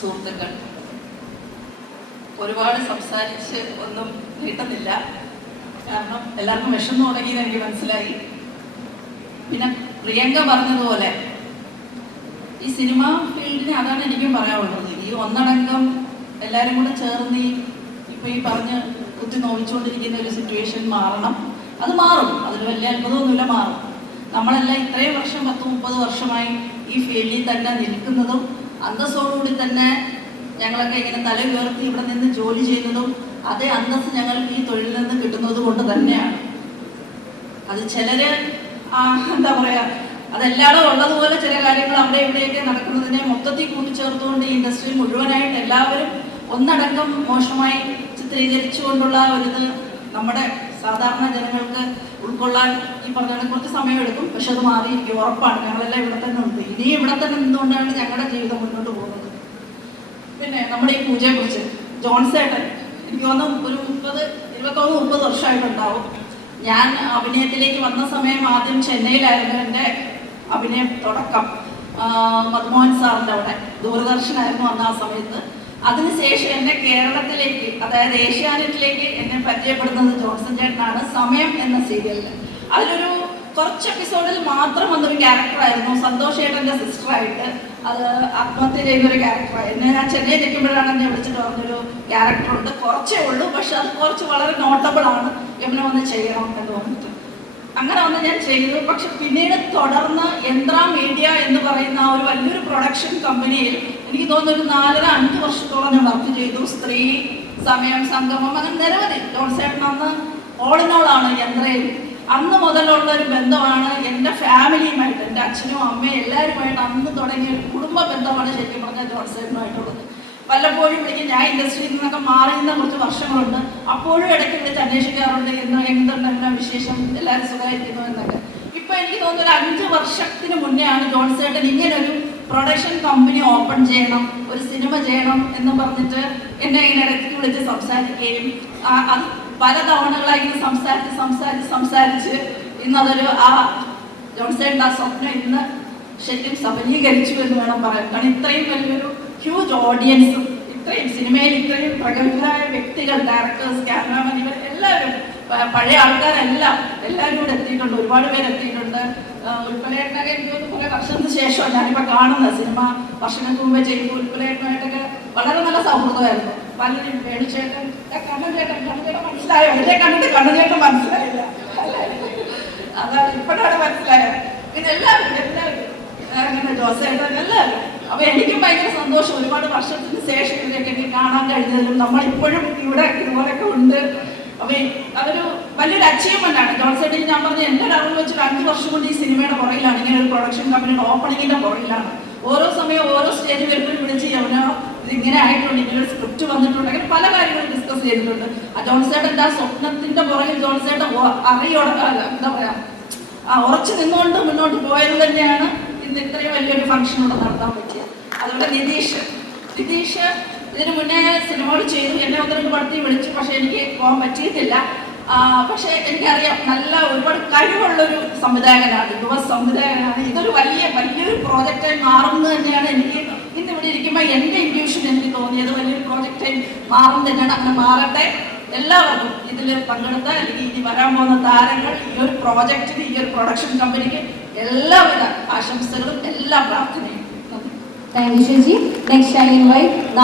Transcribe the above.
സുഹൃത്തുക്കൾ, ഒരുപാട് സംസാരിച്ച് ഒന്നും കിട്ടുന്നില്ല. കാരണം എല്ലാവർക്കും വിഷമം തുടങ്ങിയെന്ന് എനിക്ക് മനസ്സിലായി. പിന്നെ പ്രിയങ്ക പറഞ്ഞതുപോലെ ഈ സിനിമ ഫീൽഡിന് അതാണ് എനിക്കും പറയാനുള്ളത്. ഈ ഒന്നടങ്കം എല്ലാവരും കൂടെ ചേർന്ന് ഇപ്പോൾ ഈ പറഞ്ഞ് കുത്തി നോവിച്ചുകൊണ്ടിരിക്കുന്ന ഒരു സിറ്റുവേഷൻ മാറണം. അത് മാറും, അതിൽ വലിയ അത്ഭുതമൊന്നുമില്ല, മാറും. നമ്മളെല്ലാം ഇത്രയും വർഷം 10-30 വർഷമായി ഈ ഫീൽഡിൽ തന്നെ നിൽക്കുന്നതും അന്തസ്സോടുകൂടി തന്നെ ഞങ്ങളൊക്കെ ഇങ്ങനെ തല ഉയർത്തി ഇവിടെ നിന്ന് ജോലി ചെയ്യുന്നതും അതേ അന്തസ്സ് ഞങ്ങൾക്ക് ഈ തൊഴിലിൽ നിന്ന് കിട്ടുന്നത് കൊണ്ട് തന്നെയാണ്. അത് ചിലര് എന്താ പറയാ, അതെല്ലാവരും ഉള്ളതുപോലെ ചില കാര്യങ്ങൾ അവിടെ ഇവിടെയൊക്കെ നടക്കുന്നതിനെ മൊത്തത്തിൽ കൂട്ടിച്ചേർത്തുകൊണ്ട് ഈ ഇൻഡസ്ട്രി മുഴുവനായിട്ട് എല്ലാവരും ഒന്നടങ്കം മോശമായി ചിത്രീകരിച്ചുകൊണ്ടുള്ള ഒരിത് നമ്മുടെ സാധാരണ ജനങ്ങൾക്ക് ഉൾക്കൊള്ളാൻ ഈ പറഞ്ഞ കുറച്ച് സമയമെടുക്കും. പക്ഷെ അത് മാറിയിരിക്കും, ഉറപ്പാണ്. ഞങ്ങളെല്ലാം ഇവിടെ തന്നെ ഉണ്ട്. ഇനിയും ഇവിടെ തന്നെ നിന്നുകൊണ്ടാണ് ഞങ്ങളുടെ ജീവിതം മുന്നോട്ട് പോകുന്നത്. പിന്നെ നമ്മുടെ ഈ പൂജയെക്കുറിച്ച് ജോൺസേട്ടൻ എനിക്ക് തോന്നുന്നു ഒരു 30 വർഷമായിട്ടുണ്ടാവും. ഞാൻ അഭിനയത്തിലേക്ക് വന്ന സമയം ആദ്യം ചെന്നൈയിലായിരുന്നു എൻ്റെ അഭിനയം തുടക്കം. മധുമോഹൻ സാറിൻ്റെ അവിടെ ദൂരദർശനായിരുന്നു അന്ന് ആ സമയത്ത്. അതിനുശേഷം എന്നെ കേരളത്തിലേക്ക്, അതായത് ഏഷ്യാനെറ്റിലേക്ക് എന്നെ പരിചയപ്പെടുന്നത് ജോൺസൺ ചേട്ടനാണ്. സമയം എന്ന സീരിയലിൽ അതിലൊരു കുറച്ച് എപ്പിസോഡിൽ മാത്രം വന്നൊരു ക്യാരക്ടറായിരുന്നു. സന്തോഷ് ചേട്ടൻ്റെ സിസ്റ്ററായിട്ട് അത് ആത്മഹത്യ ചെയ്യുന്നൊരു ക്യാരക്ടറായിരുന്നു. ഞാൻ ചെന്നൈ നിൽക്കുമ്പോഴാണ് എന്നെ വിളിച്ചിട്ട് പറഞ്ഞൊരു ക്യാരക്ടറുണ്ട്, കുറച്ചേ ഉള്ളൂ, പക്ഷെ അത് കുറച്ച് വളരെ നോട്ടബിൾ ആണ്, എന്നെ വന്ന് ചെയ്യണം എന്ന് പറഞ്ഞിട്ട് അങ്ങനെ വന്ന് ഞാൻ ചെയ്തു. പക്ഷെ പിന്നീട് തുടർന്ന് യന്ത്ര മീഡിയ എന്ന് പറയുന്ന ആ ഒരു വലിയൊരു പ്രൊഡക്ഷൻ കമ്പനിയിൽ എനിക്ക് തോന്നുന്നു ഒരു 4-5 വർഷത്തോളം ഞാൻ വർക്ക് ചെയ്തു. സ്ത്രീ, സമയം, സംഗമം, അങ്ങനെ നിരവധി. ജോൺസേട്ടൻ അന്ന് ഓൾ ഇൻ ഓൾ ആണ് യന്ത്രയിൽ. അന്ന് മുതലുള്ള ഒരു ബന്ധമാണ് എൻ്റെ ഫാമിലിയുമായിട്ട്, എൻ്റെ അച്ഛനും അമ്മയും എല്ലാവരുമായിട്ട് അന്ന് തുടങ്ങിയ ഒരു കുടുംബ ബന്ധമാണ് ശരിക്കും പറഞ്ഞാൽ ജോൺസേട്ടനുമായിട്ടുള്ളത്. വല്ലപ്പോഴും വിളിക്കും, ഞാൻ ഇൻഡസ്ട്രിയിൽ നിന്നൊക്കെ മാറിയുന്ന കുറച്ച് വർഷങ്ങളുണ്ട്, അപ്പോഴും ഇടയ്ക്ക് വിളിച്ച് അന്വേഷിക്കാറുണ്ട്, എന്തുണ്ടെങ്കിലും വിശേഷം, എല്ലാവരും സുഖമായിരിക്കുന്നു എന്നൊക്കെ. ഇപ്പം എനിക്ക് തോന്നുന്നു ഒരു 5 വർഷത്തിന് മുന്നേ ആണ് ജോൺസേട്ടൻ ഇങ്ങനൊരു പ്രൊഡക്ഷൻ കമ്പനി ഓപ്പൺ ചെയ്യണം, ഒരു സിനിമ ചെയ്യണം എന്ന് പറഞ്ഞിട്ട് എന്നെ ഇങ്ങനെ ഇടയ്ക്ക് വിളിച്ച് സംസാരിക്കുകയും അത് പല തവണകളായി സംസാരിച്ച് ഇന്നതൊരു ജോൺസേട്ടൻ ആ സ്വപ്നം ഇന്ന് ശരിക്കും സഫലീകരിച്ചു എന്ന് വേണം പറയാൻ. കാരണം ഇത്രയും വലിയൊരു ഹ്യൂജ് ഓഡിയൻസും ഇത്രയും സിനിമയിൽ ഇത്രയും പ്രഗത്ഭരായ വ്യക്തികൾ, ഡയറക്ടേഴ്സ്, ക്യാമറാമാൻ, ഇവർ എല്ലാവരും പഴയ എല്ലാവരും ഇവിടെ എത്തിയിട്ടുണ്ട്. ഒരുപാട് പേര് എത്തിയിട്ടുണ്ട്. ഉൽപ്പലയേട്ടനൊക്കെ എനിക്ക് തോന്നുന്നു കുറേ വർഷത്തിന് ശേഷമാണ് ഞാനിപ്പോൾ കാണുന്നത്. സിനിമ വർഷങ്ങൾക്ക് മുമ്പേ ചെയ്തു. ഉൽപ്പലയേട്ടനായിട്ടൊക്കെ വളരെ നല്ല സൗഹൃദമായിരുന്നു. പലരും വേണുചേട്ടൻ, കണ്ണൻചേട്ടൻ മനസ്സിലായോ? എന്നെ കണ്ടിട്ട് കണ്ണൻചേട്ടൻ മനസ്സിലായില്ല, അതാണ് ഇപ്പോഴാണ് മനസ്സിലായത്. പിന്നെ എല്ലാവരും അങ്ങനെ ജോസേട്ടൻ എല്ലാവരും. അപ്പൊ എനിക്കും ഭയങ്കര സന്തോഷം. ഒരുപാട് വർഷത്തിന് ശേഷം ഇവരെയൊക്കെ എനിക്ക് കാണാൻ കഴിഞ്ഞതിലും നമ്മളിപ്പോഴും ഇവിടെ ഇതുപോലെയൊക്കെ ഉണ്ട്. അപ്പൊ അതൊരു വലിയൊരു അച്ചീവ്മെന്റ് ആണ്. ജോൺസേട്ടൻ ഞാൻ പറഞ്ഞ എൻ്റെ അറിവ് വെച്ച് 5 വർഷം കൊണ്ട് ഈ സിനിമയുടെ പുറകിലാണ്, ഇങ്ങനെ ഒരു പ്രൊഡക്ഷൻ കമ്പനിയുടെ ഓപ്പണിങ്ങിന്റെ പുറകിലാണ്. ഓരോ സമയം ഓരോ സ്റ്റേജ് വരുമ്പോഴും വിളിച്ച് യവനോ ഇത് ഇങ്ങനെ ആയിട്ടുണ്ട്, ഇങ്ങനെ ഒരു സ്ക്രിപ്റ്റ് വന്നിട്ടുണ്ട്, അങ്ങനെ പല കാര്യങ്ങളും ഡിസ്കസ് ചെയ്തിട്ടുണ്ട്. ആ ജോൺസേട്ടൻ്റെ ആ സ്വപ്നത്തിന്റെ പുറകിൽ ജോൺസേട്ടൻ എന്താ പറയാ ഉറച്ചു നിന്നുകൊണ്ട് മുന്നോട്ട് പോയത് തന്നെയാണ് ഇന്ന് ഇത്രയും വലിയൊരു ഫംഗ്ഷൻ ഇവിടെ നടത്താൻ പറ്റിയത്. അതുപോലെ നിതീഷ് ഇതിന് മുന്നേ സിനിമകൾ ചെയ്തു, എന്നെ 1-2 പടത്തിൽ വിളിച്ചു, പക്ഷെ എനിക്ക് പോകാൻ പറ്റിയിട്ടില്ല. പക്ഷെ എനിക്കറിയാം നല്ല ഒരുപാട് കഴിവുള്ളൊരു സംവിധായകനാണ്, യുവ സംവിധായകനാണ്. ഇതൊരു വലിയൊരു പ്രോജക്റ്റായി മാറുമെന്ന് തന്നെയാണ് എനിക്ക് ഇന്ന് ഇവിടെ ഇരിക്കുമ്പോൾ എൻ്റെ ഇൻട്യൂഷൻ എനിക്ക് തോന്നിയത്. വലിയൊരു പ്രോജക്റ്റായി മാറും തന്നെയാണ്. അങ്ങനെ മാറട്ടെ. എല്ലാവർക്കും ഇതിൽ പങ്കെടുത്ത അല്ലെങ്കിൽ ഇനി വരാൻ പോകുന്ന താരങ്ങൾ, ഈ ഒരു പ്രോജക്റ്റിന്, ഈ ഒരു പ്രൊഡക്ഷൻ കമ്പനിക്ക് എല്ലാവിധ ആശംസകളും എല്ലാ പ്രാർത്ഥനയും. താങ്ക് യു ചേച്ചി. Next time